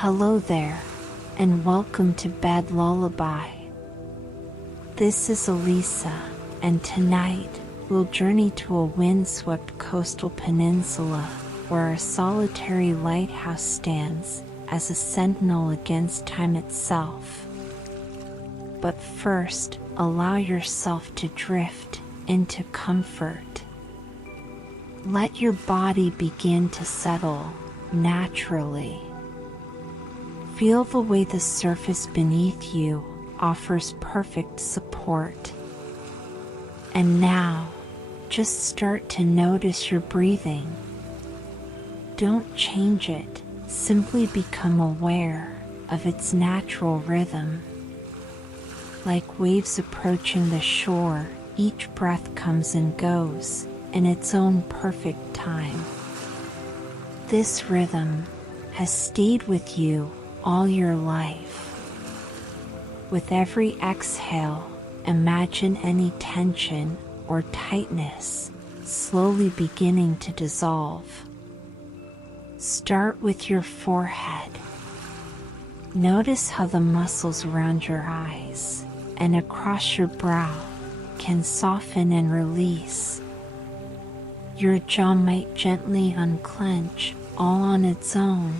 Hello there, and welcome to Bed Lullaby. This is Alisa, and tonight we'll journey to a windswept coastal peninsula where a solitary lighthouse stands as a sentinel against time itself. But first, allow yourself to drift into comfort. Let your body begin to settle naturally. Feel the way the surface beneath you offers perfect support. And now, just start to notice your breathing. Don't change it, simply become aware of its natural rhythm. Like waves approaching the shore, each breath comes and goes in its own perfect time. This rhythm has stayed with you all your life. With every exhale, imagine any tension or tightness slowly beginning to dissolve. Start with your forehead. Notice how the muscles around your eyes and across your brow can soften and release. Your jaw might gently unclench all on its own.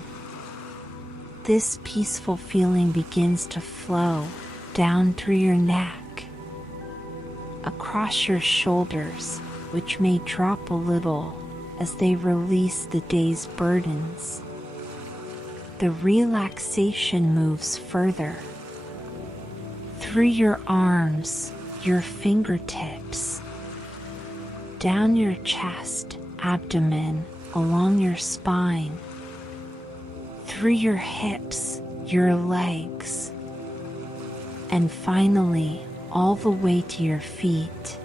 This peaceful feeling begins to flow down through your neck, across your shoulders, which may drop a little as they release the day's burdens. The relaxation moves further through your arms, your fingertips, down your chest, abdomen, along your spine, through your hips, your legs, and finally all the way to your feet.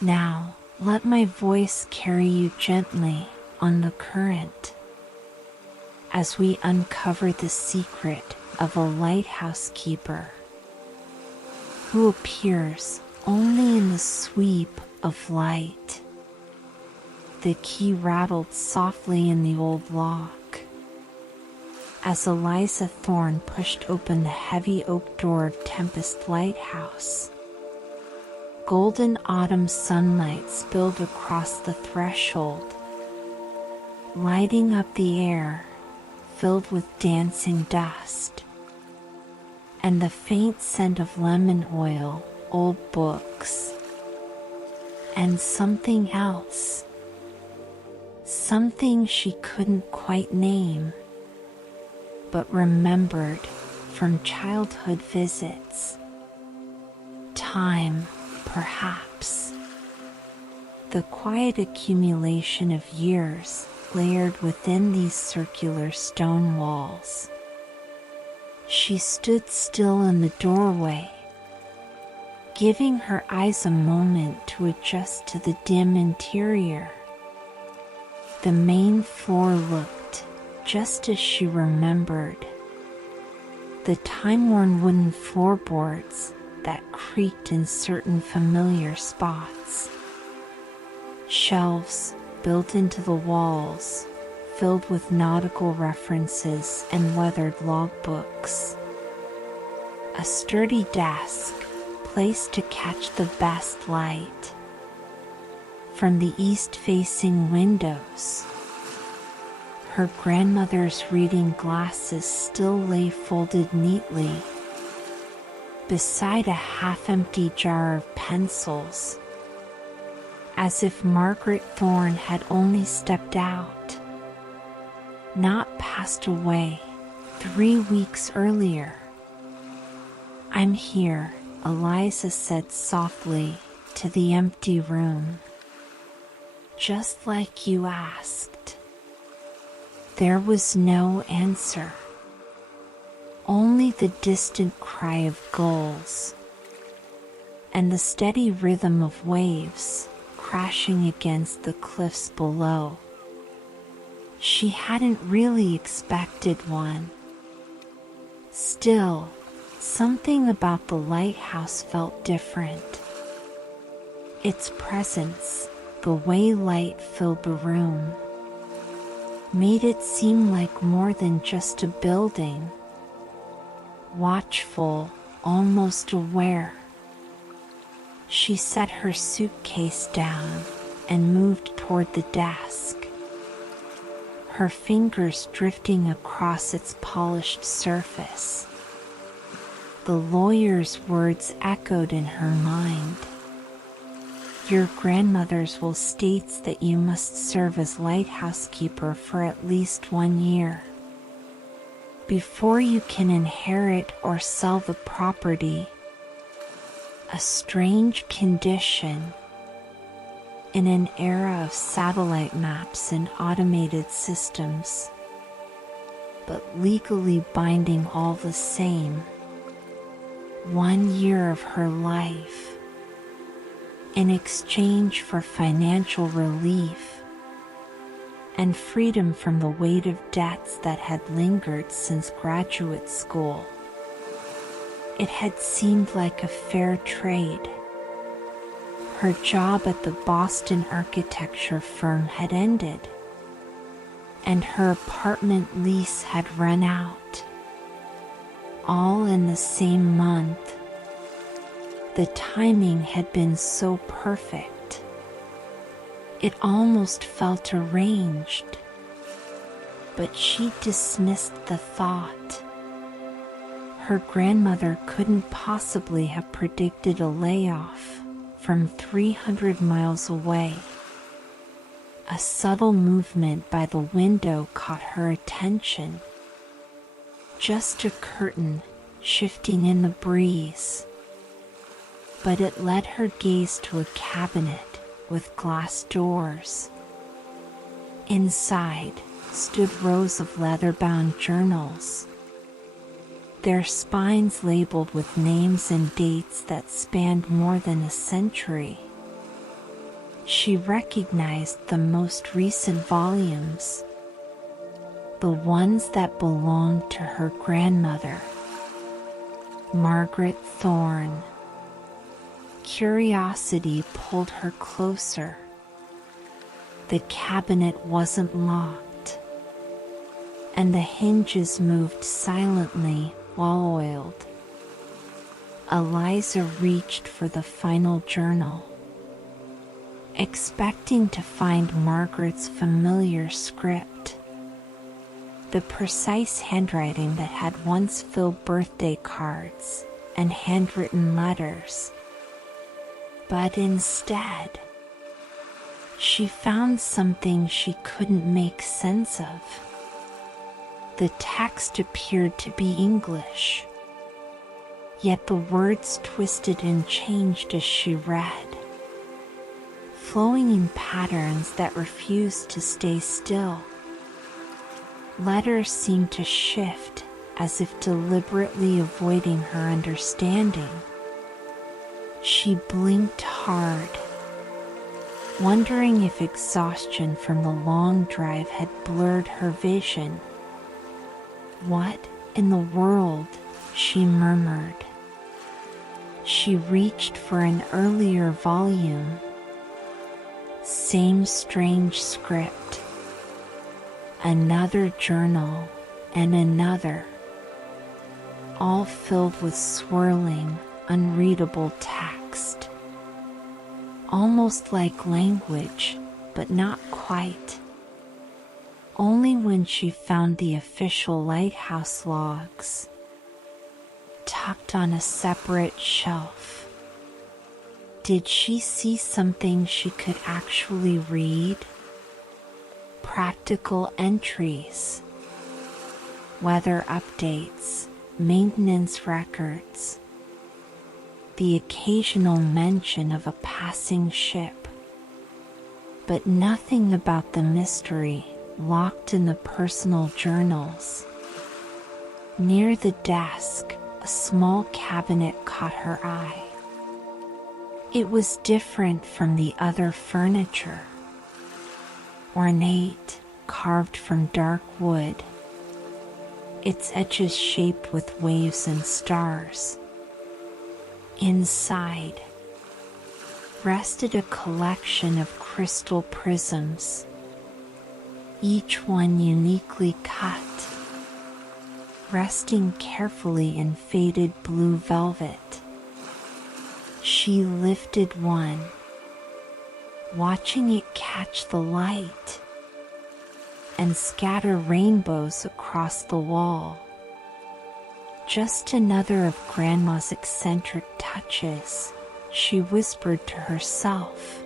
Now, let my voice carry you gently on the current as we uncover the secret of a lighthouse keeper who appears only in the sweep of light. The key rattled softly in the old lock as Eliza Thorne pushed open the heavy oak door of Tempest Lighthouse. Golden autumn sunlight spilled across the threshold, lighting up the air filled with dancing dust and the faint scent of lemon oil, old books, and something else. Something she couldn't quite name, but remembered from childhood visits. Time, perhaps. The quiet accumulation of years layered within these circular stone walls. She stood still in the doorway, giving her eyes a moment to adjust to the dim interior. The main floor looked just as she remembered. The time-worn wooden floorboards that creaked in certain familiar spots. Shelves built into the walls, filled with nautical references and weathered logbooks. A sturdy desk placed to catch the best light from the east-facing windows. Her grandmother's reading glasses still lay folded neatly beside a half-empty jar of pencils, as if Margaret Thorne had only stepped out, not passed away 3 weeks earlier. "I'm here," Eliza said softly to the empty room. "Just like you asked." There was no answer, only the distant cry of gulls and the steady rhythm of waves crashing against the cliffs below. She hadn't really expected one. Still, something about the lighthouse felt different. Its presence, the way light filled the room, made it seem like more than just a building. Watchful, almost aware. She set her suitcase down and moved toward the desk, her fingers drifting across its polished surface. The lawyer's words echoed in her mind. Your grandmother's will states that you must serve as lighthouse keeper for at least 1 year before you can inherit or sell the property. A strange condition in an era of satellite maps and automated systems, but legally binding all the same. 1 year of her life in exchange for financial relief and freedom from the weight of debts that had lingered since graduate school. It had seemed like a fair trade. Her job at the Boston architecture firm had ended, and her apartment lease had run out, all in the same month. The timing had been so perfect. It almost felt arranged, but she dismissed the thought. Her grandmother couldn't possibly have predicted a layoff from 300 miles away. A subtle movement by the window caught her attention. Just a curtain shifting in the breeze. But it led her gaze to a cabinet with glass doors. Inside stood rows of leather-bound journals, their spines labeled with names and dates that spanned more than a century. She recognized the most recent volumes, the ones that belonged to her grandmother, Margaret Thorne. Curiosity pulled her closer. The cabinet wasn't locked, and the hinges moved silently while oiled. Eliza reached for the final journal, expecting to find Margaret's familiar script, the precise handwriting that had once filled birthday cards and handwritten letters. But instead, she found something she couldn't make sense of. The text appeared to be English, yet the words twisted and changed as she read, flowing in patterns that refused to stay still. Letters seemed to shift, as if deliberately avoiding her understanding. She blinked hard, wondering if exhaustion from the long drive had blurred her vision. What in the world? She murmured. She reached for an earlier volume. Same strange script. Another journal and another, all filled with swirling, unreadable text. Almost like language, but not quite. Only when she found the official lighthouse logs, tucked on a separate shelf, did she see something she could actually read. Practical entries, weather updates, maintenance records, the occasional mention of a passing ship, but nothing about the mystery locked in the personal journals. Near the desk, a small cabinet caught her eye. It was different from the other furniture. Ornate, carved from dark wood, its edges shaped with waves and stars. Inside rested a collection of crystal prisms, each one uniquely cut, resting carefully in faded blue velvet. She lifted one, watching it catch the light and scatter rainbows across the wall. Just another of Grandma's eccentric touches, she whispered to herself,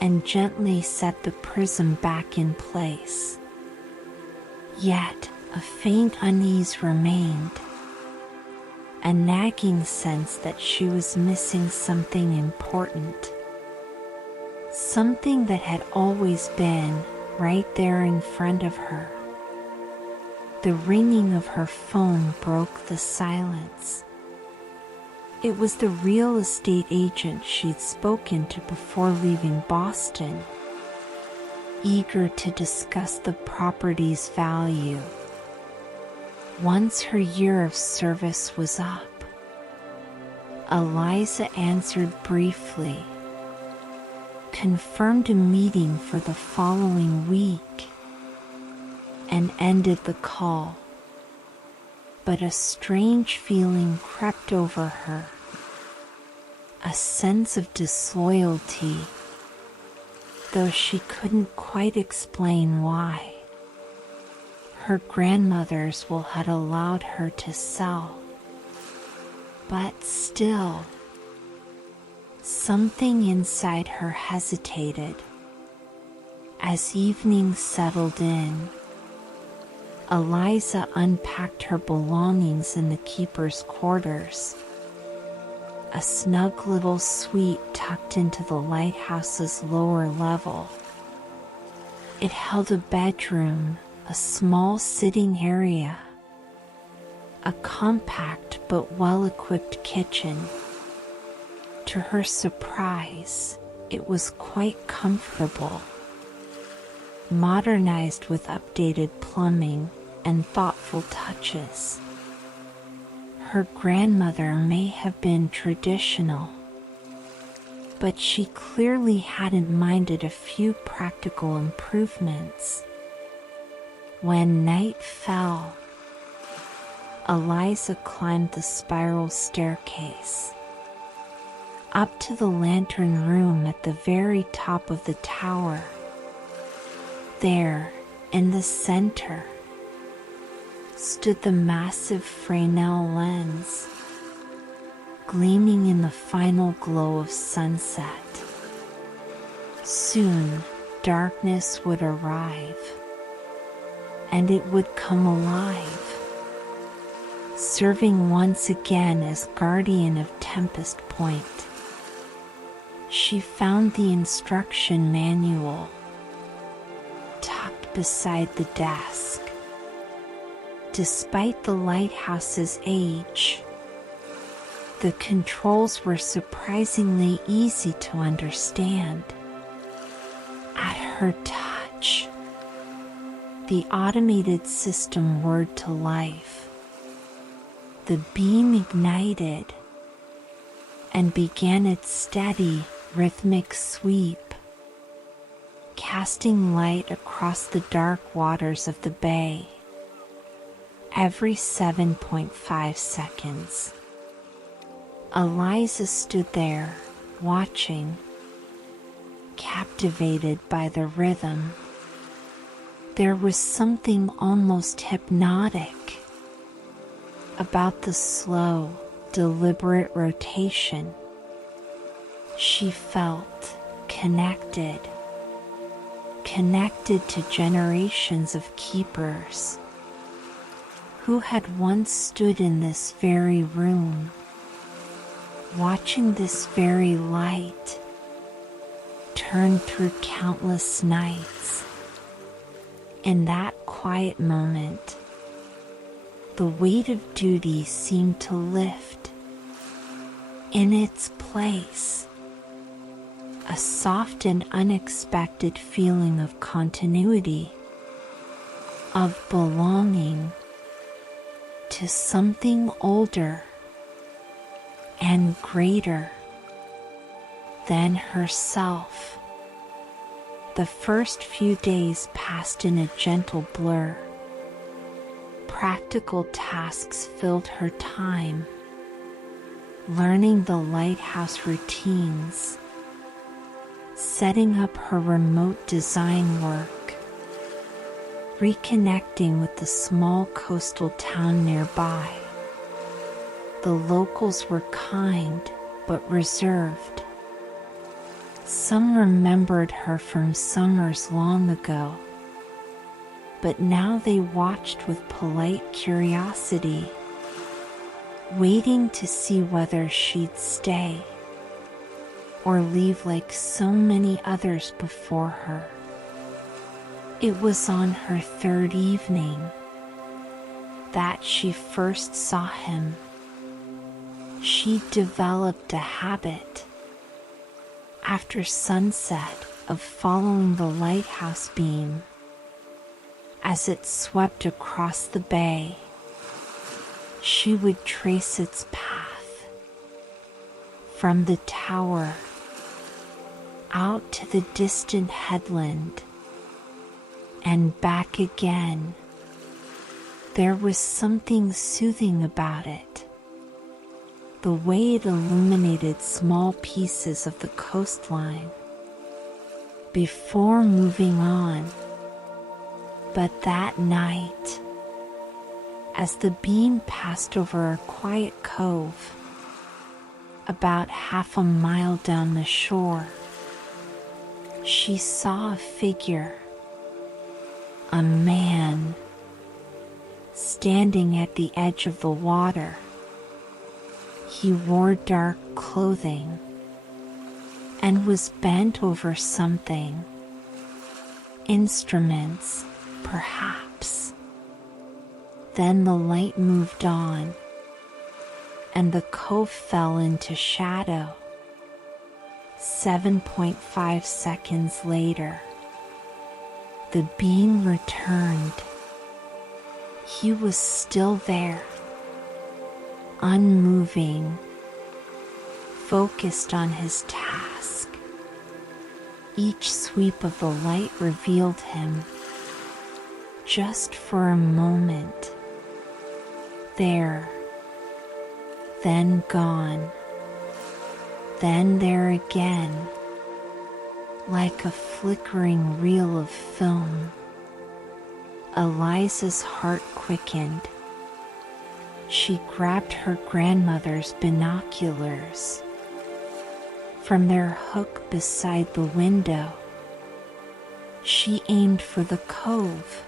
and gently set the prism back in place. Yet a faint unease remained, a nagging sense that she was missing something important, something that had always been right there in front of her. The ringing of her phone broke the silence. It was the real estate agent she'd spoken to before leaving Boston, eager to discuss the property's value. Once her year of service was up, Eliza answered briefly, confirmed a meeting for the following week, and ended the call. But a strange feeling crept over her, a sense of disloyalty, though she couldn't quite explain why. Her grandmother's will had allowed her to sell, but still, something inside her hesitated. As evening settled in, Eliza unpacked her belongings in the keeper's quarters, a snug little suite tucked into the lighthouse's lower level. It held a bedroom, a small sitting area, a compact but well-equipped kitchen. To her surprise, it was quite comfortable, modernized with updated plumbing and thoughtful touches. Her grandmother may have been traditional, but she clearly hadn't minded a few practical improvements. When night fell, Eliza climbed the spiral staircase up to the lantern room at the very top of the tower. There, in the center, stood the massive Fresnel lens, gleaming in the final glow of sunset. Soon, darkness would arrive, and it would come alive, serving once again as guardian of Tempest Point. She found the instruction manual tucked beside the desk. Despite the lighthouse's age, the controls were surprisingly easy to understand. At her touch, the automated system whirred to life. The beam ignited and began its steady, rhythmic sweep, casting light across the dark waters of the bay. Every 7.5 seconds, Eliza stood there, watching, captivated by the rhythm. There was something almost hypnotic about the slow, deliberate rotation. She felt connected to generations of keepers who had once stood in this very room, watching this very light turn through countless nights. In that quiet moment, the weight of duty seemed to lift. In its place, a soft and unexpected feeling of continuity, of belonging to something older and greater than herself. The first few days passed in a gentle blur. Practical tasks filled her time, learning the lighthouse routines, setting up her remote design work, reconnecting with the small coastal town nearby. The locals were kind but reserved. Some remembered her from summers long ago, but now they watched with polite curiosity, waiting to see whether she'd stay or leave like so many others before her. It was on her third evening that she first saw him. She developed a habit after sunset of following the lighthouse beam as it swept across the bay. She would trace its path from the tower out to the distant headland and back again. There was something soothing about it. The way it illuminated small pieces of the coastline before moving on. But that night, as the beam passed over a quiet cove about half a mile down the shore, she saw a figure, a man, standing at the edge of the water. He wore dark clothing and was bent over something. Instruments, perhaps. Then the light moved on, and the cove fell into shadow. 7.5 seconds later, the beam returned. He was still there, unmoving, focused on his task. Each sweep of the light revealed him, just for a moment. There, then gone, then there again, like a flickering reel of film. Eliza's heart quickened. She grabbed her grandmother's binoculars from their hook beside the window. She aimed for the cove,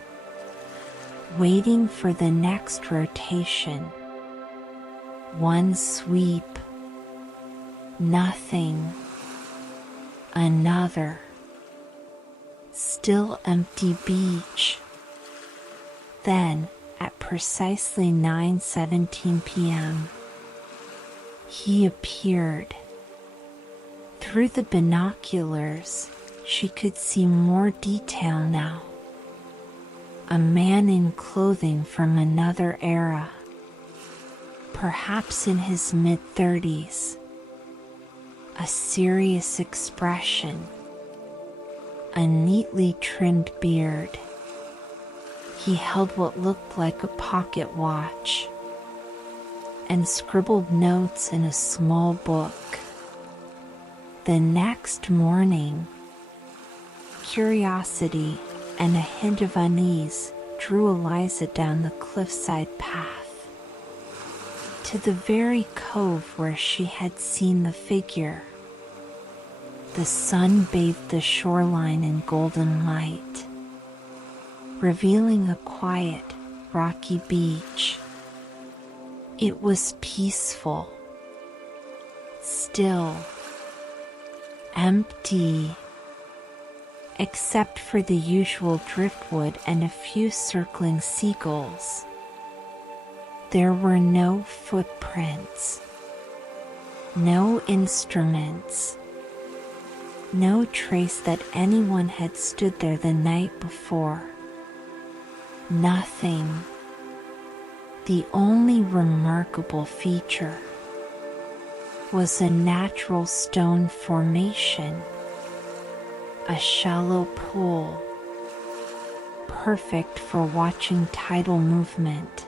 waiting for the next rotation. One sweep, nothing. Another, still empty beach. Then, at precisely 9:17 p.m., he appeared. Through the binoculars, she could see more detail now. A man in clothing from another era, perhaps in his mid-30s. A serious expression, a neatly trimmed beard. He held what looked like a pocket watch and scribbled notes in a small book. The next morning, curiosity and a hint of unease drew Eliza down the cliffside path to the very cove where she had seen the figure. The sun bathed the shoreline in golden light, revealing a quiet, rocky beach. It was peaceful, still, empty, except for the usual driftwood and a few circling seagulls. There were no footprints, no instruments, no trace that anyone had stood there the night before. Nothing. The only remarkable feature was a natural stone formation a shallow pool, perfect for watching tidal movement.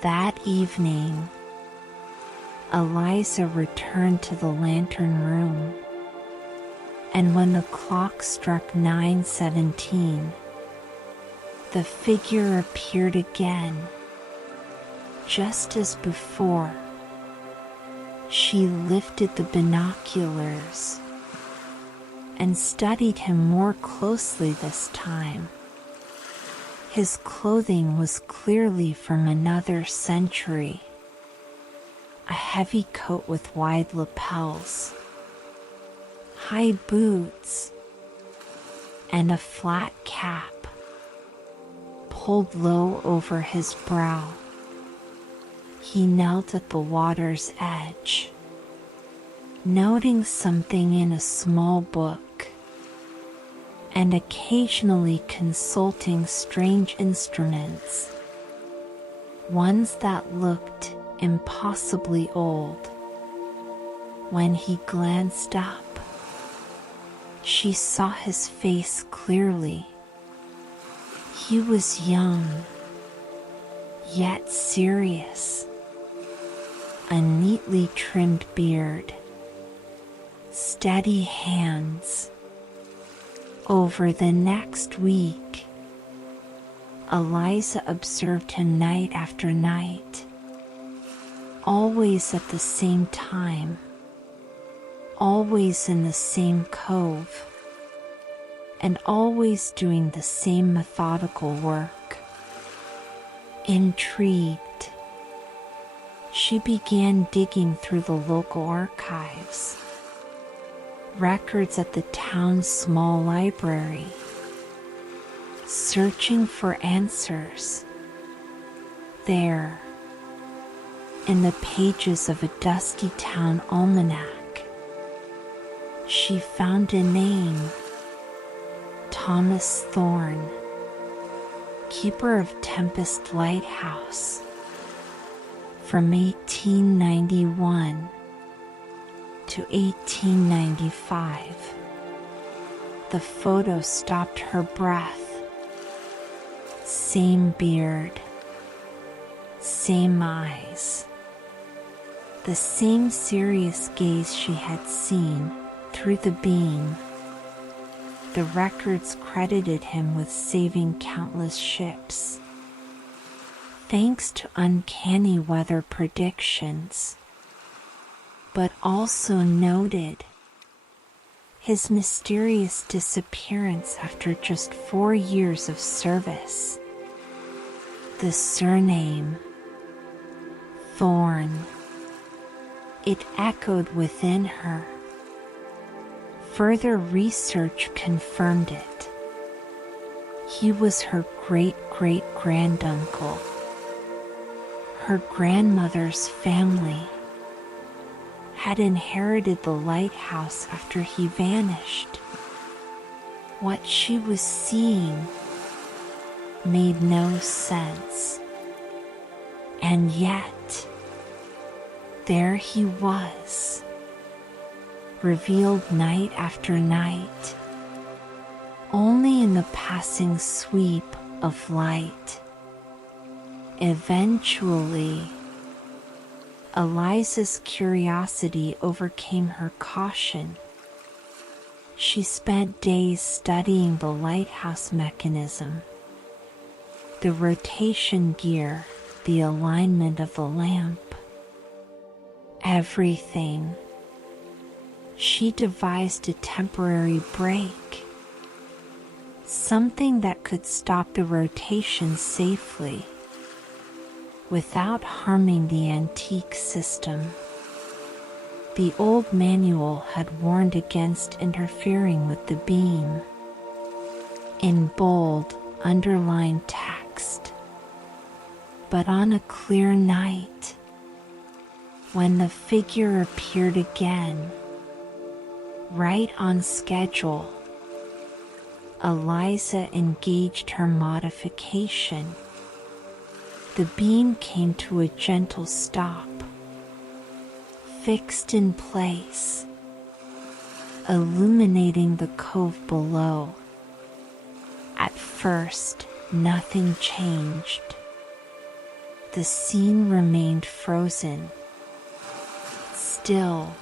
That evening, Eliza returned to the lantern room, and when the clock struck 9:17, the figure appeared again, just as before. She lifted the binoculars and studied him more closely this time. His clothing was clearly from another century. A heavy coat with wide lapels, high boots, and a flat cap pulled low over his brow. He knelt at the water's edge, noting something in a small book, and occasionally consulting strange instruments, ones that looked impossibly old. When he glanced up, she saw his face clearly. He was young, yet serious. A neatly trimmed beard, steady hands. Over the next week, Eliza observed him night after night, always at the same time, always in the same cove, and always doing the same methodical work. Intrigued, she began digging through the local archives, records at the town's small library, searching for answers. There, in the pages of a dusty town almanac, she found a name: Thomas Thorne, keeper of Tempest Lighthouse, from 1891 to 1895. The photo stopped her breath. Same beard, same eyes, the same serious gaze she had seen through the beam. The records credited him with saving countless ships, thanks to uncanny weather predictions, but also noted his mysterious disappearance after just 4 years of service. The surname, Thorne, it echoed within her. Further research confirmed it. He was her great-great-granduncle. Her grandmother's family had inherited the lighthouse after he vanished. What she was seeing made no sense. And yet, there he was, revealed night after night, only in the passing sweep of light. Eventually, Eliza's curiosity overcame her caution. She spent days studying the lighthouse mechanism, the rotation gear, the alignment of the lamp. Everything. She devised a temporary brake, something that could stop the rotation safely without harming the antique system. The old manual had warned against interfering with the beam. In bold, underlined text. But on a clear night, when the figure appeared again, right on schedule, Eliza engaged her modification. The beam came to a gentle stop, fixed in place. illuminating the cove below. At first, nothing changed. The scene remained frozen, still.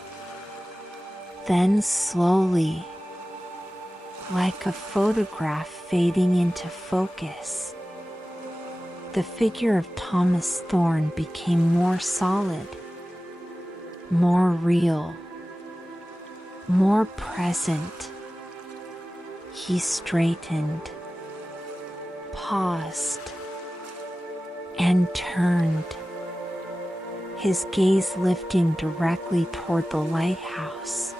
Then slowly, like a photograph fading into focus, the figure of Thomas Thorne became more solid, more real, more present. He straightened, paused, and turned, his gaze lifting directly toward the lighthouse.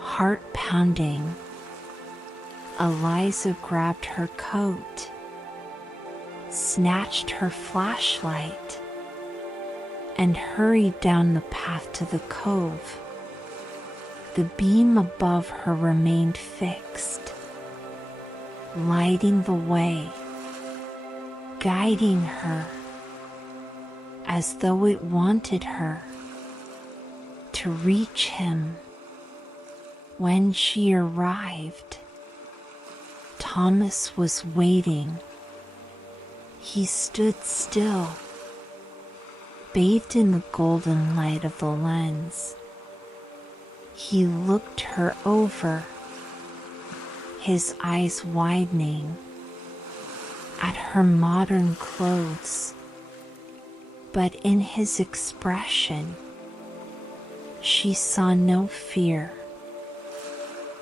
Heart pounding, Eliza grabbed her coat, snatched her flashlight, and hurried down the path to the cove. The beam above her remained fixed, lighting the way, guiding her, as though it wanted her to reach him. When she arrived, Thomas was waiting. He stood still, bathed in the golden light of the lens. He looked her over, his eyes widening, at her modern clothes. But in his expression, she saw no fear,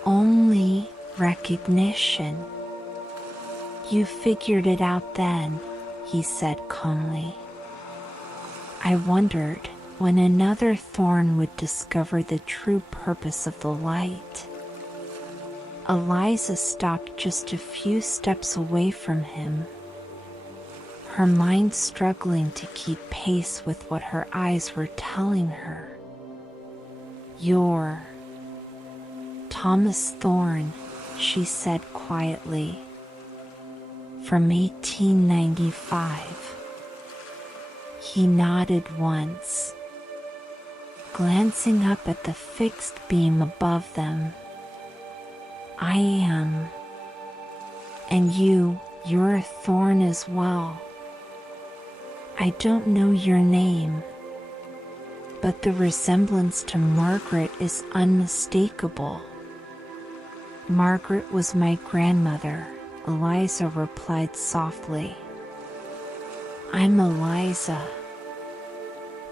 only recognition. "You figured it out then," he said calmly. "I wondered when another Thorne would discover the true purpose of the light." Eliza stopped just a few steps away from him, her mind struggling to keep pace with what her eyes were telling her. "You're Thomas Thorne," she said quietly, "from 1895. He nodded once, glancing up at the fixed beam above them. "I am. And you're a Thorne as well. I don't know your name, but the resemblance to Margaret is unmistakable." "Margaret was my grandmother," Eliza replied softly. "I'm Eliza."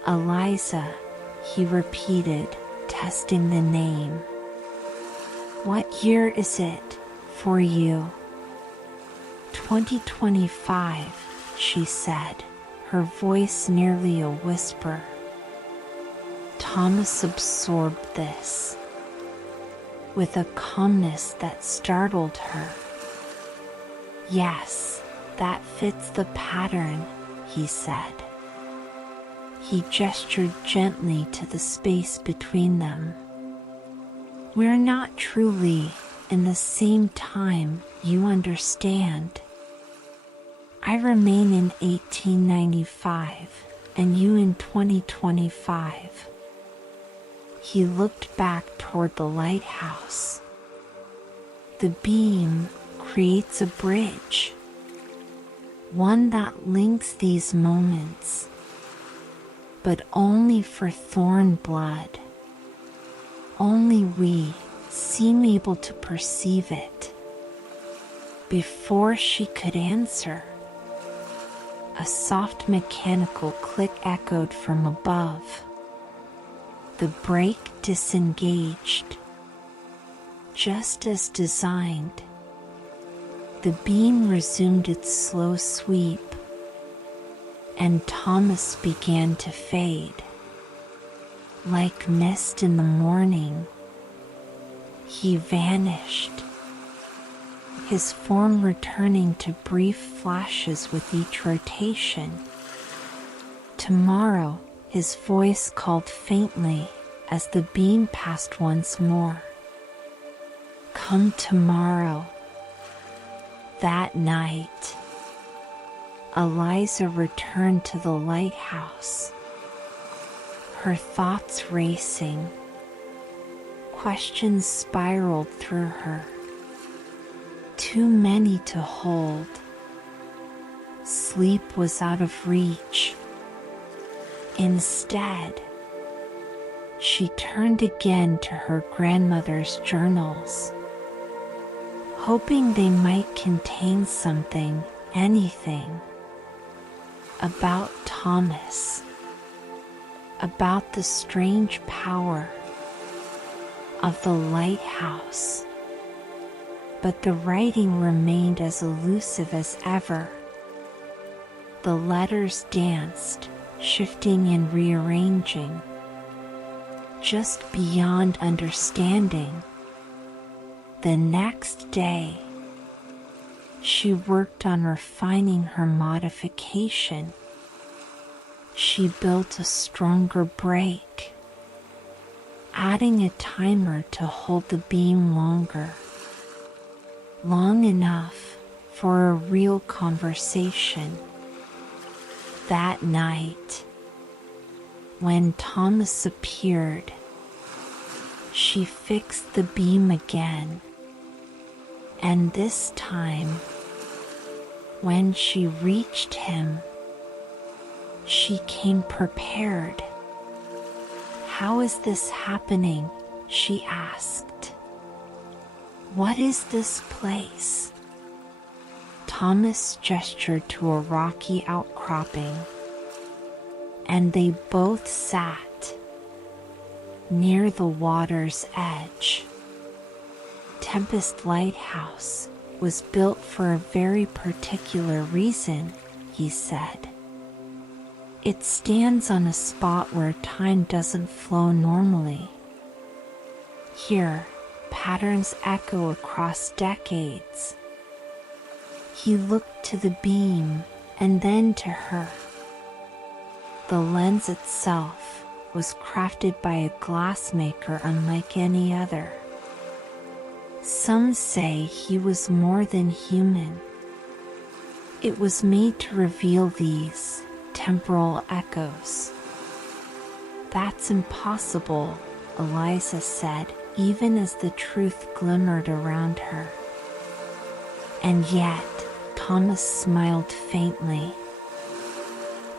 "Eliza," he repeated, testing the name. "What year is it for you?" 2025, she said, her voice nearly a whisper. Thomas absorbed this with a calmness that startled her. "Yes, that fits the pattern," he said. He gestured gently to the space between them. "We're not truly in the same time, you understand. I remain in 1895, and you in 2025. He looked back toward the lighthouse. "The beam creates a bridge, one that links these moments, but only for Thorne blood. Only we seem able to perceive it." Before she could answer, a soft mechanical click echoed from above. The brake disengaged, just as designed. The beam resumed its slow sweep, and Thomas began to fade. Like mist in the morning, he vanished, his form returning to brief flashes with each rotation. "Tomorrow," his voice called faintly as the beam passed once more. "Come tomorrow." That night, Eliza returned to the lighthouse, her thoughts racing, Questions spiraled through her, too many to hold. Sleep was out of reach. Instead, she turned again to her grandmother's journals, hoping they might contain something, anything, about Thomas, about the strange power of the lighthouse. But the writing remained as elusive as ever. The letters danced, shifting and rearranging, just beyond understanding. The next day, she worked on refining her modification. She built a stronger break, adding a timer to hold the beam longer, long enough for a real conversation. That night, when Thomas appeared, she fixed the beam again, and this time, when she reached him, she came prepared. "How is this happening?" she asked. "What is this place?" Thomas gestured to a rocky outcropping, and they both sat near the water's edge. Tempest Lighthouse was built for a very particular reason, he said. It stands on a spot where time doesn't flow normally. Here, patterns echo across decades. He looked to the beam and then to her. The lens itself was crafted by a glassmaker unlike any other. Some say he was more than human. It was made to reveal these temporal echoes. "That's impossible," Eliza said, even as the truth glimmered around her. And yet, Thomas smiled faintly.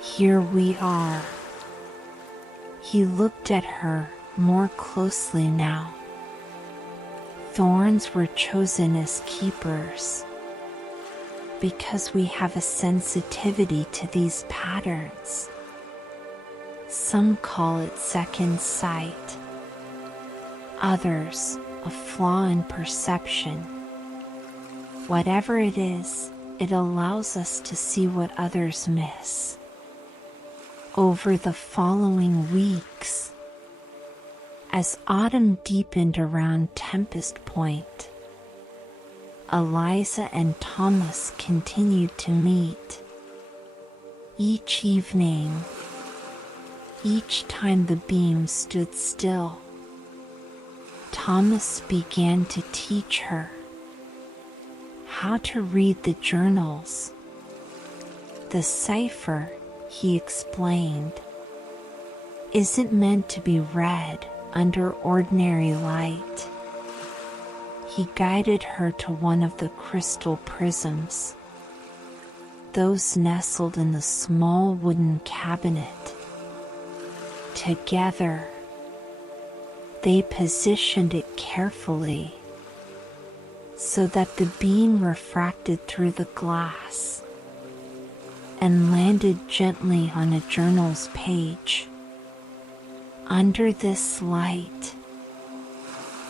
"Here we are." He looked at her more closely now. Thorns were chosen as keepers because we have a sensitivity to these patterns. Some call it second sight, others a flaw in perception. Whatever it is, it allows us to see what others miss. Over the following weeks, as autumn deepened around Tempest Point, Eliza and Thomas continued to meet. Each evening, each time the beam stood still, Thomas began to teach her how to read the journals. The cipher, he explained, isn't meant to be read under ordinary light. He guided her to one of the crystal prisms, those nestled in the small wooden cabinet. Together, they positioned it carefully so that the beam refracted through the glass and landed gently on a journal's page. Under this light,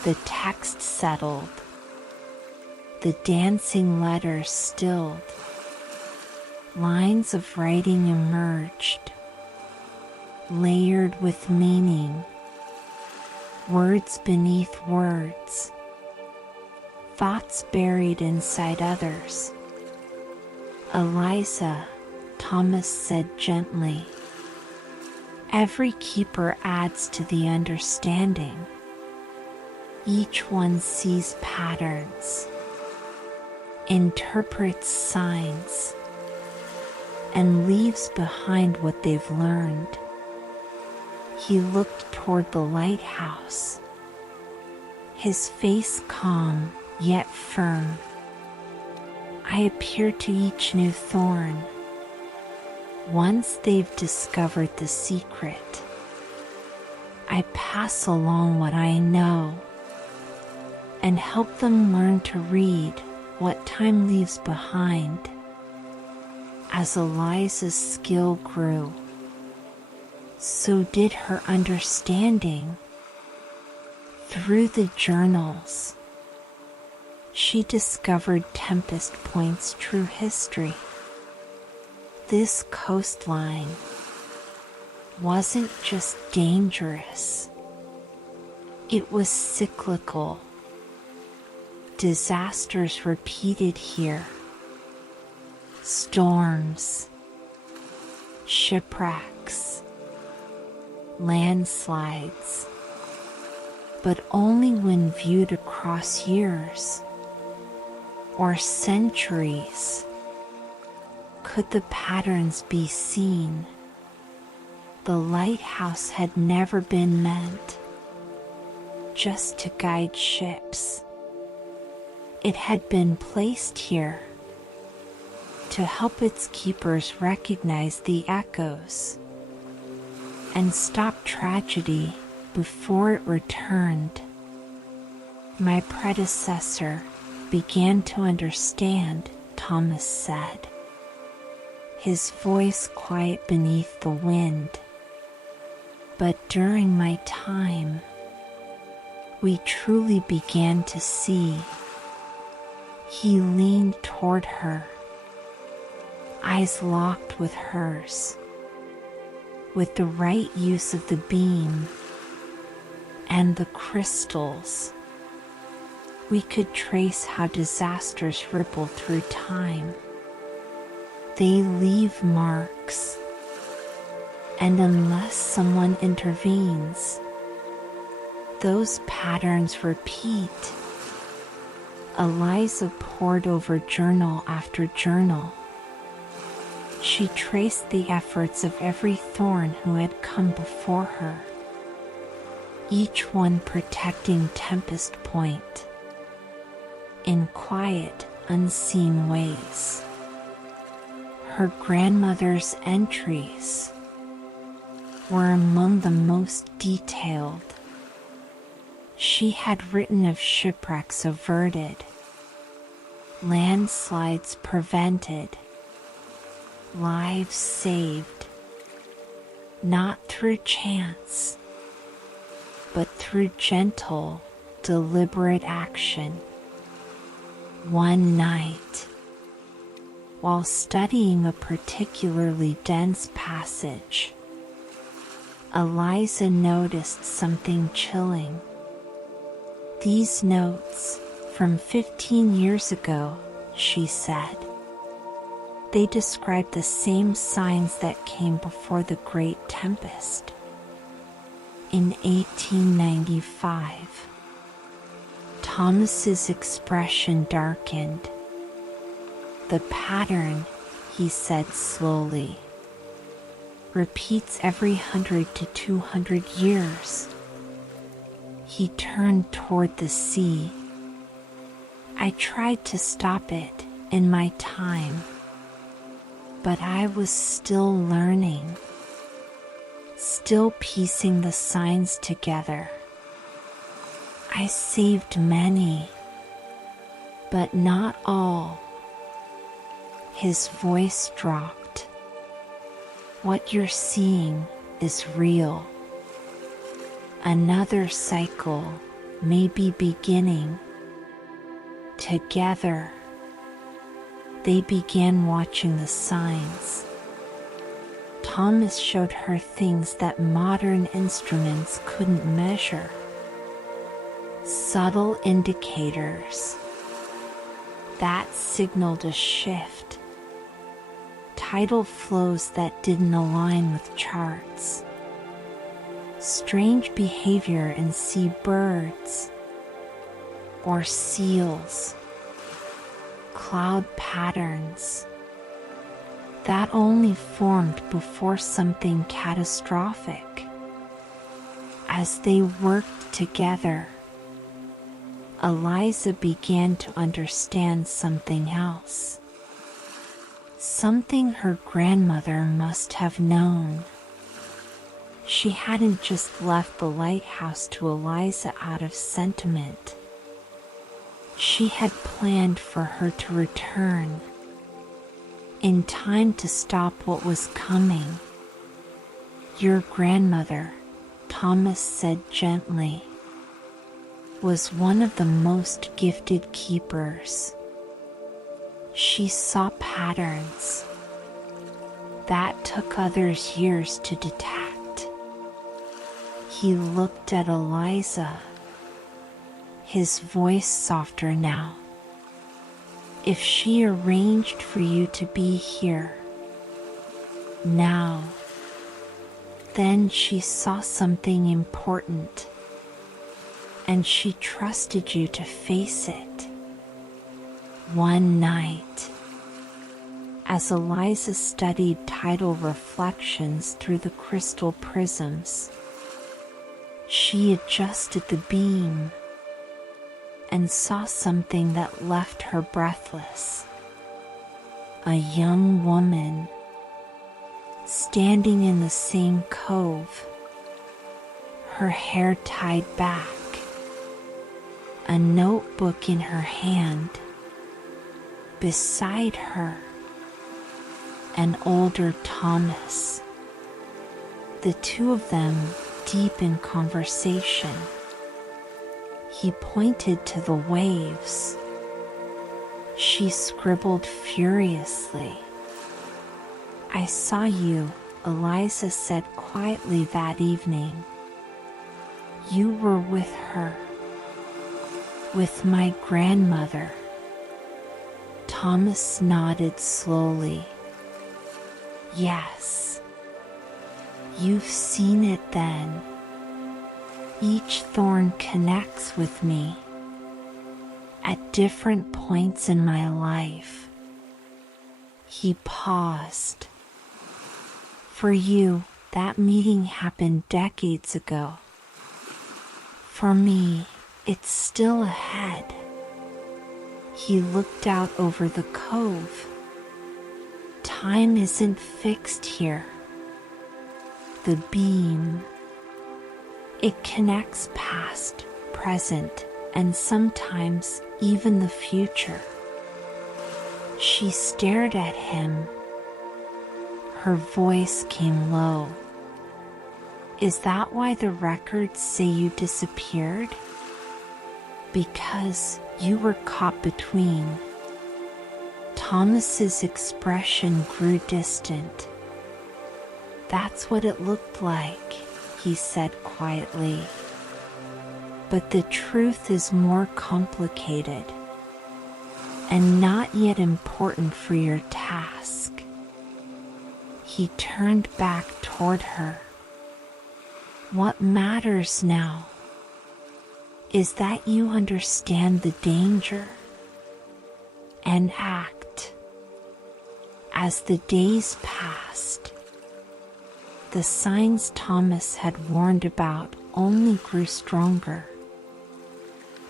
the text settled, the dancing letters stilled, lines of writing emerged, layered with meaning, words beneath words, thoughts buried inside others. "Eliza," Thomas said gently, "every keeper adds to the understanding. Each one sees patterns, interprets signs, and leaves behind what they've learned." He looked toward the lighthouse, his face calm yet firm. I appear to each new thorn. Once they've discovered the secret, I pass along what I know and help them learn to read what time leaves behind. As Eliza's skill grew, so did her understanding. Through the journals, she discovered Tempest Point's true history. This coastline wasn't just dangerous, it was cyclical. Disasters repeated here. Storms, shipwrecks, landslides, but only when viewed across years or centuries could the patterns be seen. The lighthouse had never been meant just to guide ships. It had been placed here to help its keepers recognize the echoes and stop tragedy before it returned. My predecessor began to understand, Thomas said, his voice quiet beneath the wind. But during my time, we truly began to see. He leaned toward her, eyes locked with hers. With the right use of the beam and the crystals, we could trace how disasters ripple through time. They leave marks, and unless someone intervenes, those patterns repeat. Eliza pored over journal after journal. She traced the efforts of every thorn who had come before her, each one protecting Tempest Point in quiet, unseen ways. Her grandmother's entries were among the most detailed. She had written of shipwrecks averted, landslides prevented, lives saved, not through chance, but through gentle, deliberate action. One night, while studying a particularly dense passage, Eliza noticed something chilling. These notes, from 15 years ago, she said. They described the same signs that came before the Great Tempest. In 1895, Thomas's expression darkened. The pattern, he said slowly, repeats every 100 to 200 years. He turned toward the sea. I tried to stop it in my time, but I was still learning, still piecing the signs together. I saved many, but not all. His voice dropped. What you're seeing is real. Another cycle may be beginning. Together, they began watching the signs. Thomas showed her things that modern instruments couldn't measure. Subtle indicators that signaled a shift. Tidal flows that didn't align with charts. Strange behavior in sea birds or seals. Cloud patterns that only formed before something catastrophic. As they worked together, Eliza began to understand something else. Something her grandmother must have known. She hadn't just left the lighthouse to Eliza out of sentiment. She had planned for her to return, in time to stop what was coming. Your grandmother, Thomas said gently, was one of the most gifted keepers. She saw patterns that took others years to detect. He looked at Eliza, his voice softer now. If she arranged for you to be here now, then she saw something important, and she trusted you to face it. One night, as Eliza studied tidal reflections through the crystal prisms, she adjusted the beam and saw something that left her breathless. A young woman standing in the same cove, her hair tied back, a notebook in her hand. Beside her, an older Thomas. The two of them deep in conversation. He pointed to the waves. She scribbled furiously. I saw you, Eliza said quietly that evening. You were with her. With my grandmother. Thomas nodded slowly. Yes. You've seen it then. Each thorn connects with me at different points in my life. He paused. For you, that meeting happened decades ago. For me, it's still ahead. He looked out over the cove. Time isn't fixed here. The beam, it connects past, present, and sometimes even the future. She stared at him. Her voice came low. Is that why the records say you disappeared? Because you were caught between. Thomas's expression grew distant. That's what it looked like, he said quietly. But the truth is more complicated, and not yet important for your task. He turned back toward her. What matters now is that you understand the danger and act. As the days passed, the signs Thomas had warned about only grew stronger.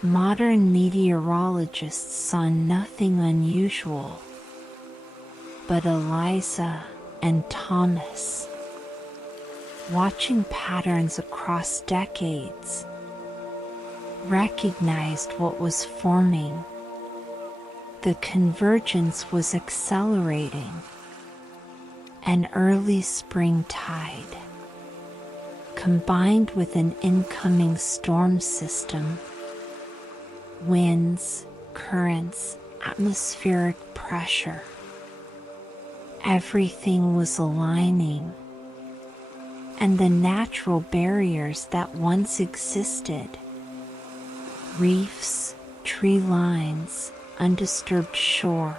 Modern meteorologists saw nothing unusual, but Eliza and Thomas, watching patterns across decades, recognized what was forming. The convergence was accelerating. An early spring tide, combined with an incoming storm system, winds, currents, atmospheric pressure. Everything was aligning, and the natural barriers that once existed, reefs, tree lines, undisturbed shore,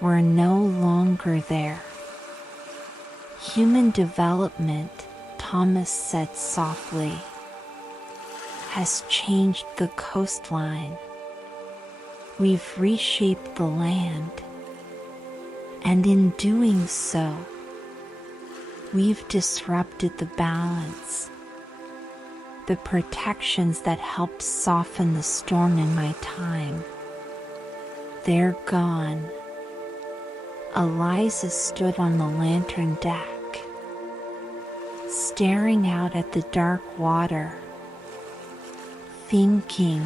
were no longer there. Human development, Thomas said softly, has changed the coastline. We've reshaped the land, and in doing so, we've disrupted the balance. the protections that helped soften the storm in my time. They're gone. Eliza stood on the lantern deck, staring out at the dark water, thinking,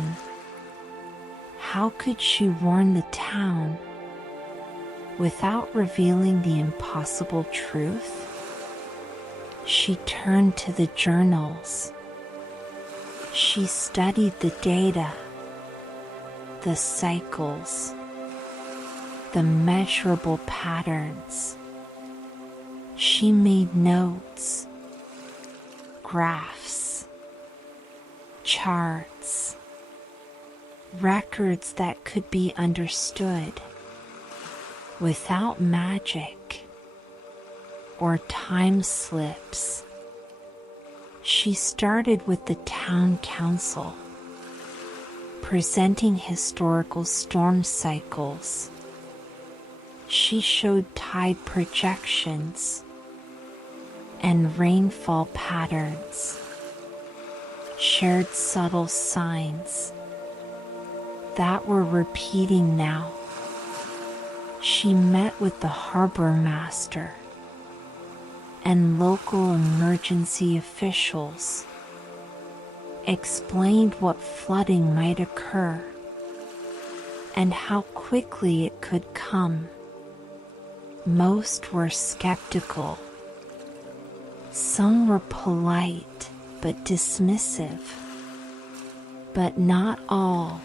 how could she warn the town without revealing the impossible truth? She turned to the journals. She studied the data, the cycles, the measurable patterns. She made notes, graphs, charts, records that could be understood without magic or time slips. She started with the town council, presenting historical storm cycles. She showed tide projections and rainfall patterns, shared subtle signs that were repeating now. She met with the harbor master and local emergency officials, explained what flooding might occur and how quickly it could come. Most were skeptical. Some were polite but dismissive. But not all.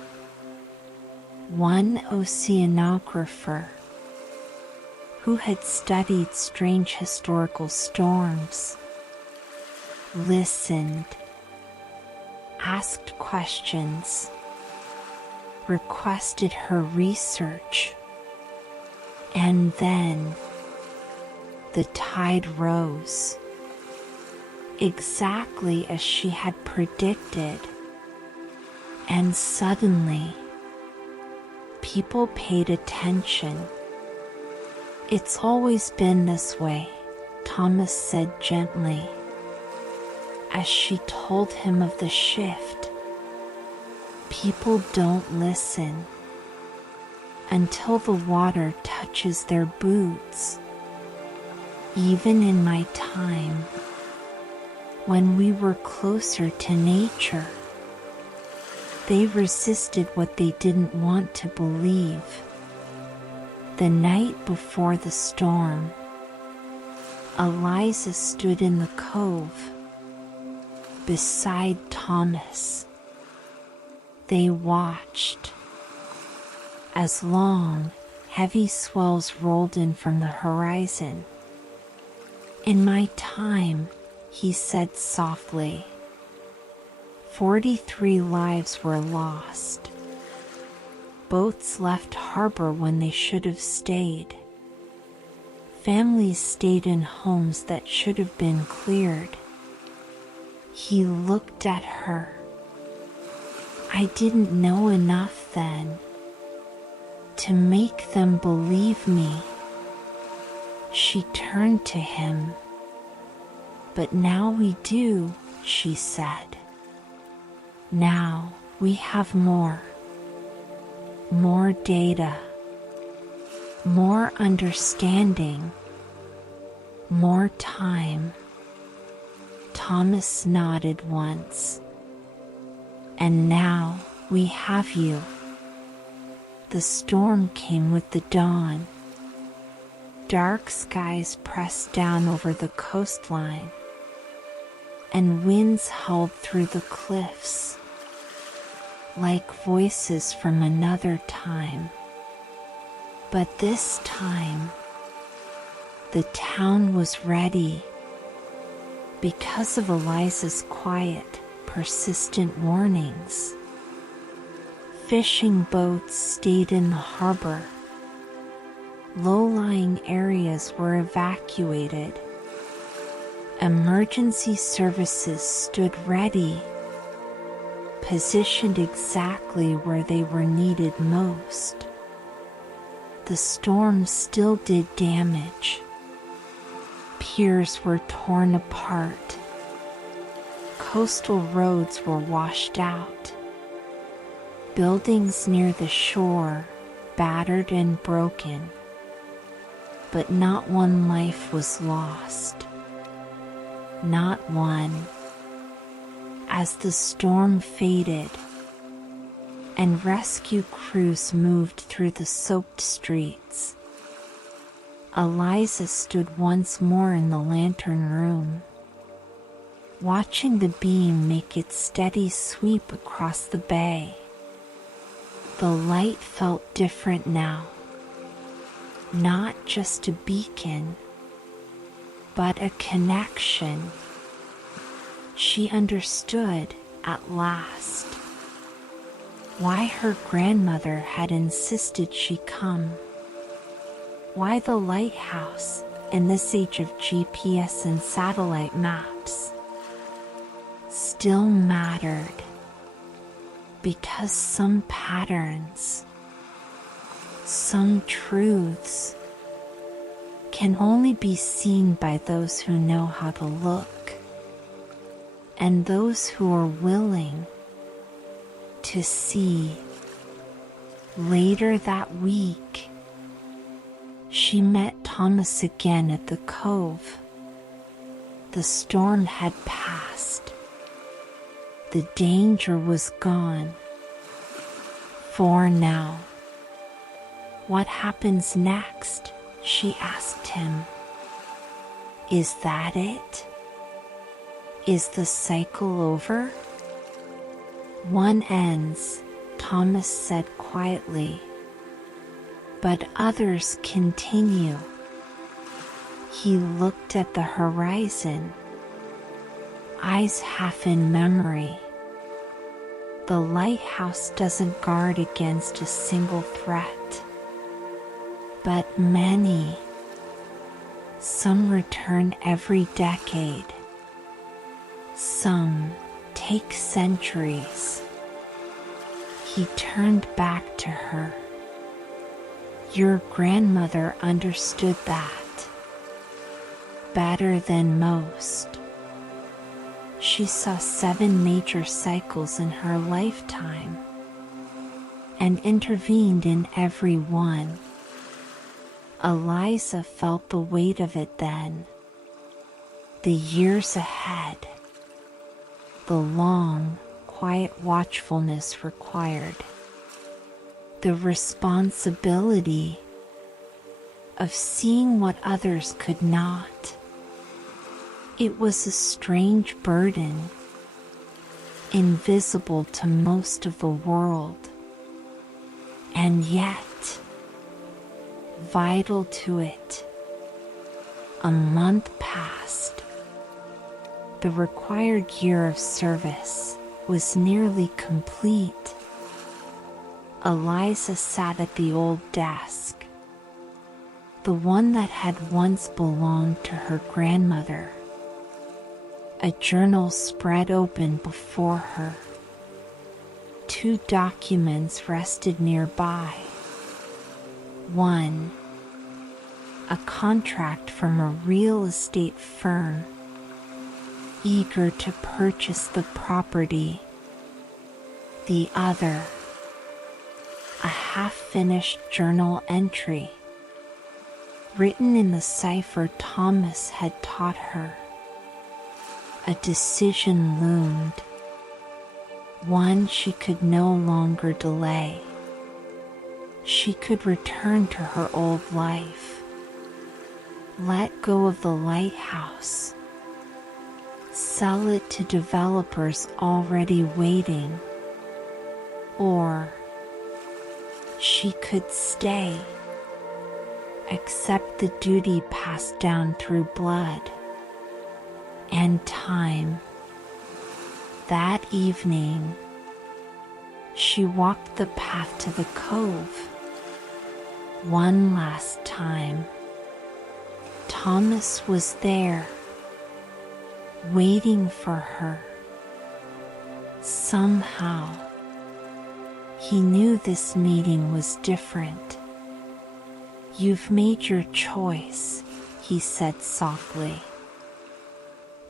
One oceanographer, who had studied strange historical storms, listened, asked questions, requested her research, and then the tide rose, exactly as she had predicted, and suddenly people paid attention. It's always been this way, Thomas said gently, as she told him of the shift. People don't listen until the water touches their boots. Even in my time, when we were closer to nature, they resisted what they didn't want to believe. The night before the storm, Eliza stood in the cove beside Thomas. They watched as long, heavy swells rolled in from the horizon. In my time, he said softly, 43 lives were lost. Boats left harbor when they should have stayed. Families stayed in homes that should have been cleared. He looked at her. I didn't know enough then to make them believe me. She turned to him. But now we do, she said. Now we have more data, more understanding, more time. Thomas nodded once. And now we have you. The storm came with the dawn. Dark skies pressed down over the coastline, and winds howled through the cliffs like voices from another time. But this time, the town was ready because of Eliza's quiet, persistent warnings. Fishing boats stayed in the harbor. Low-lying areas were evacuated. Emergency services stood ready, positioned exactly where they were needed most. The storm still did damage. Piers were torn apart. coastal roads were washed out. Buildings near the shore, battered and broken. But not one life was lost. Not one. As the storm faded, and rescue crews moved through the soaked streets, Eliza stood once more in the lantern room, watching the beam make its steady sweep across the bay. The light felt different now. Not just a beacon, but a connection. She understood, at last, why her grandmother had insisted she come. Why the lighthouse, in this age of GPS and satellite maps, still mattered. Because some patterns, some truths, can only be seen by those who know how to look, and those who are willing to see. Later that week, she met Thomas again at the cove. The storm had passed. The danger was gone. For now. What happens next? She asked him. Is that it? Is the cycle over? One ends, Thomas said quietly. But others continue. He looked at the horizon, eyes half in memory. The lighthouse doesn't guard against a single threat, but many. Some return every decade. Some take centuries. He turned back to her. Your grandmother understood that better than most. She saw 7 major cycles in her lifetime and intervened in every one. Eliza felt the weight of it then. The years ahead, the long, quiet watchfulness required, the responsibility of seeing what others could not. It was a strange burden, invisible to most of the world, and yet vital to it. A month passed. The required year of service was nearly complete. Eliza sat at the old desk, the one that had once belonged to her grandmother. A journal spread open before her. 2 documents rested nearby. One, a contract from a real estate firm, eager to purchase the property. The other, a half-finished journal entry, written in the cipher Thomas had taught her. A decision loomed, one she could no longer delay. She could return to her old life, let go of the lighthouse, sell it to developers already waiting, or she could stay, accept the duty passed down through blood and time. That evening, she walked the path to the cove. One last time. Thomas was there, waiting for her. Somehow, he knew this meeting was different. You've made your choice, he said softly.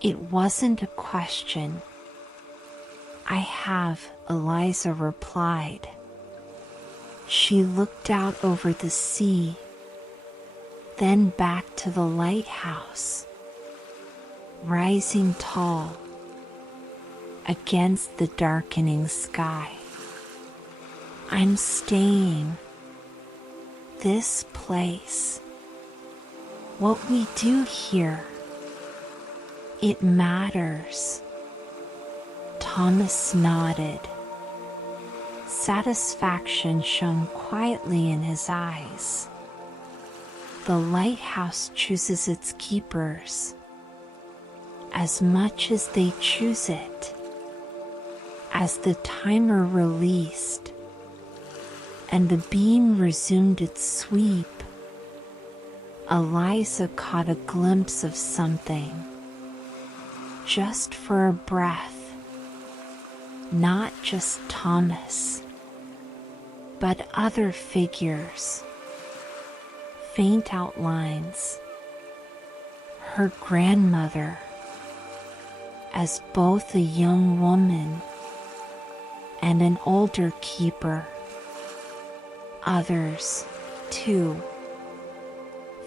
It wasn't a question, I have, Eliza replied. She looked out over the sea, then back to the lighthouse, rising tall against the darkening sky. I'm staying. This place, what we do here, it matters. Thomas nodded. Satisfaction shone quietly in his eyes. The lighthouse chooses its keepers as much as they choose it. As the timer released and the beam resumed its sweep, Eliza caught a glimpse of something. Just for a breath. Not just Thomas, but other figures. Faint outlines. Her grandmother, as both a young woman and an older keeper. Others, too.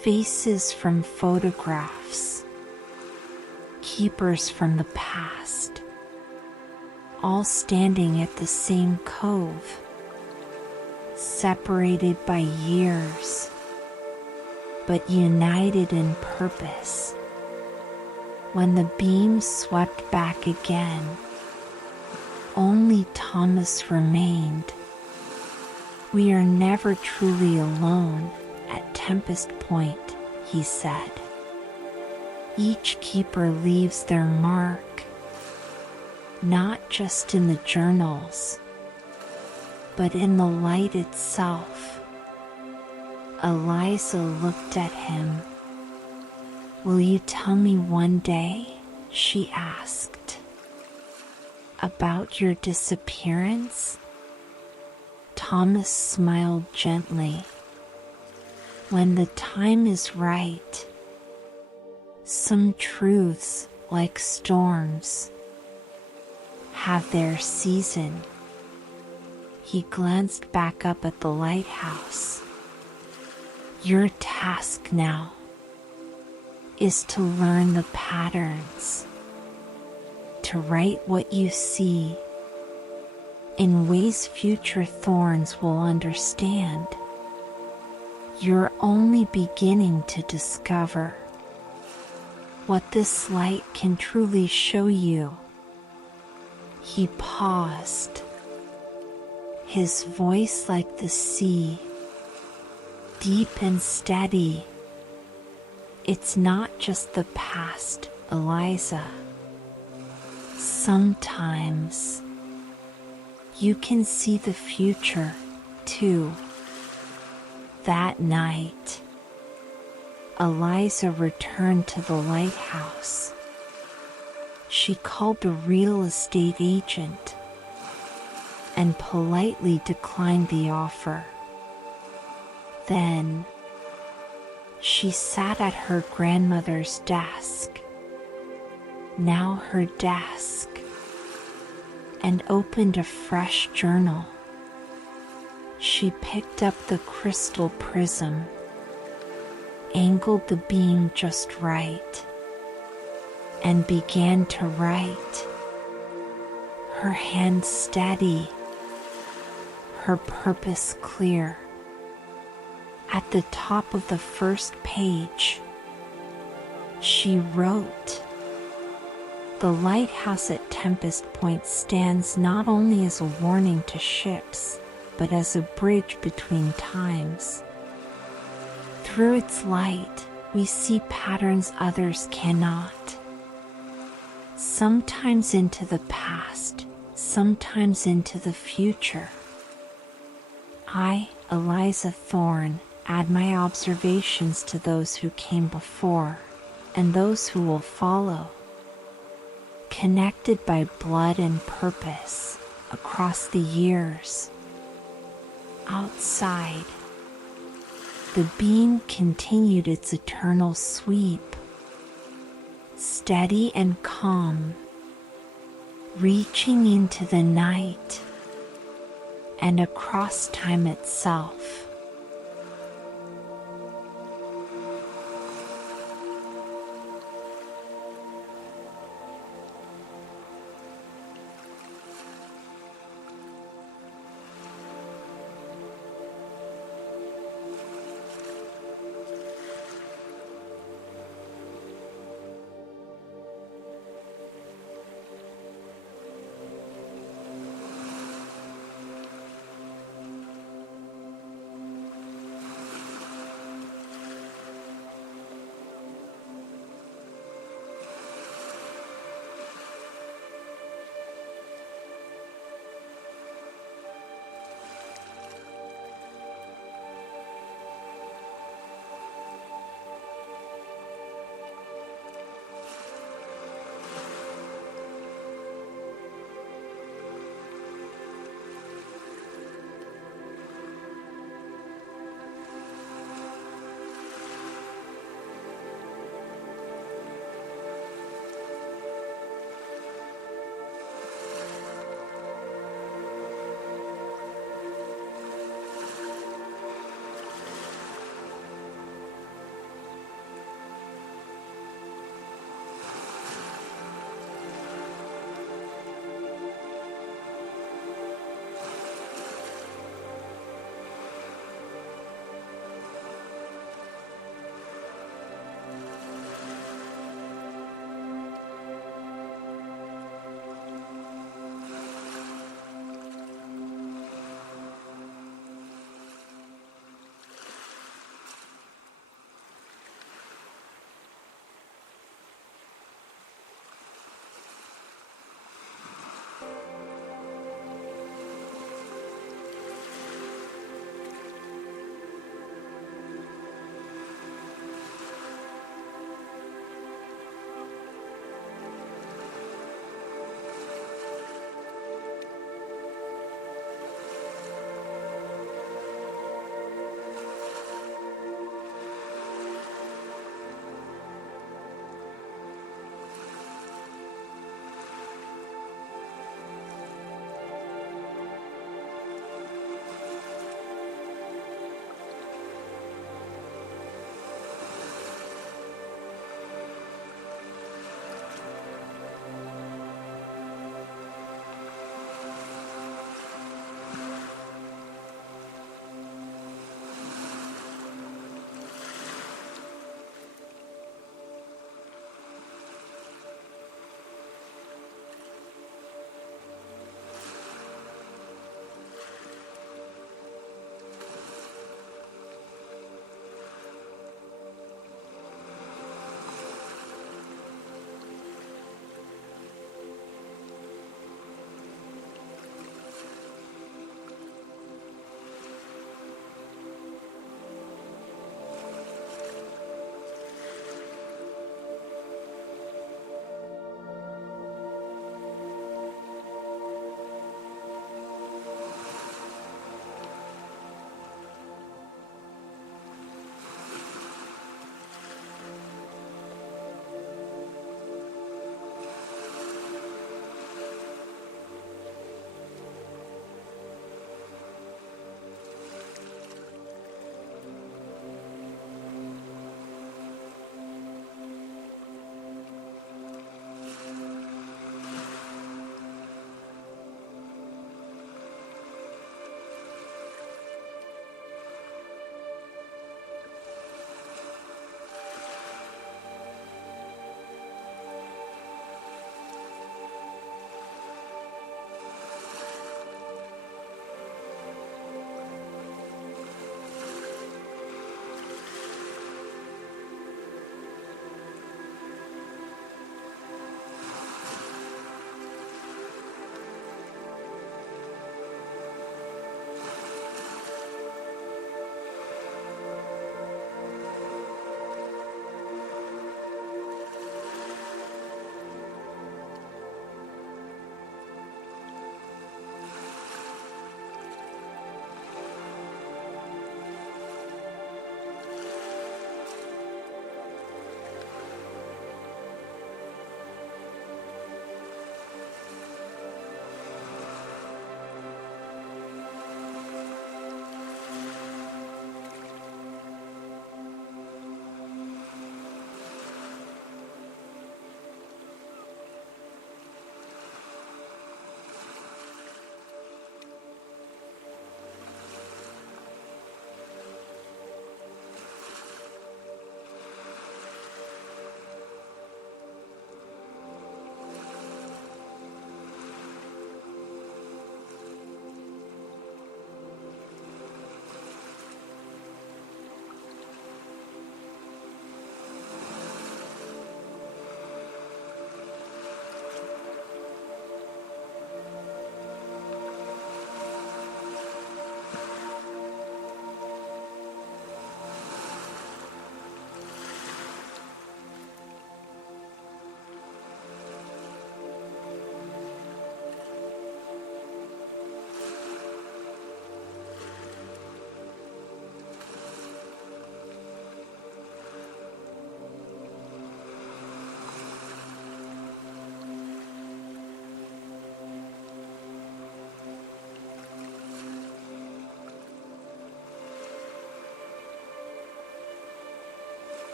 Faces from photographs. Keepers from the past. All standing at the same cove, separated by years, but united in purpose. When the beam swept back again, only Thomas remained. We are never truly alone at Tempest Point, he said. Each keeper leaves their mark. Not just in the journals, but in the light itself. Eliza looked at him. Will you tell me one day, she asked, about your disappearance? Thomas smiled gently. When the time is right. Some truths, like storms, have their season. He glanced back up at the lighthouse. Your task now is to learn the patterns, to write what you see in ways future Thorns will understand. You're only beginning to discover what this light can truly show you. He paused, his voice like the sea, deep and steady. It's not just the past, Eliza. Sometimes you can see the future, too. That night, Eliza returned to the lighthouse. She called the real estate agent and politely declined the offer. Then, she sat at her grandmother's desk, now her desk, and opened a fresh journal. She picked up the crystal prism, angled the beam just right, and began to write. Her hand steady, her purpose clear. At the top of the first page, she wrote, "The lighthouse at Tempest Point stands not only as a warning to ships, but as a bridge between times. Through its light, we see patterns others cannot. Sometimes into the past, sometimes into the future. I, Eliza Thorne, add my observations to those who came before, and those who will follow. Connected by blood and purpose, across the years. Outside, the beam continued its eternal sweep, steady and calm, reaching into the night and across time itself.